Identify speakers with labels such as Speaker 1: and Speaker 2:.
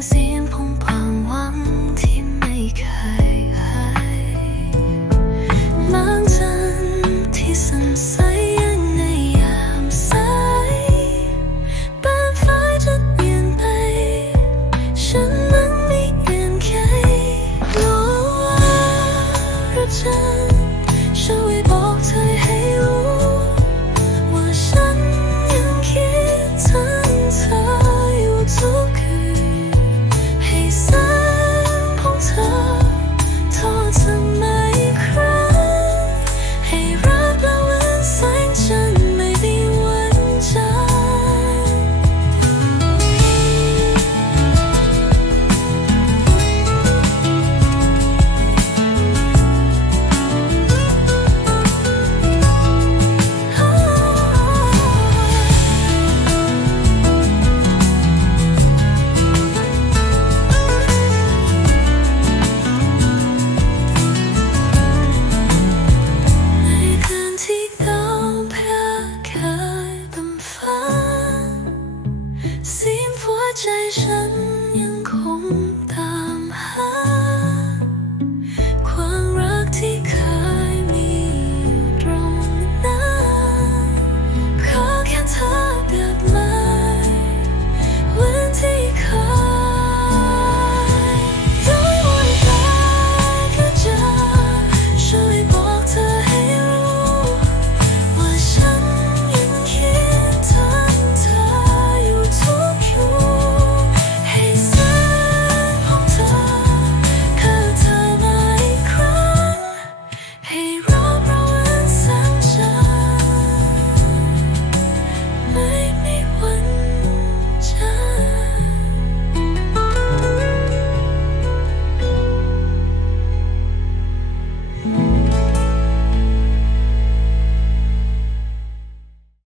Speaker 1: xin 沉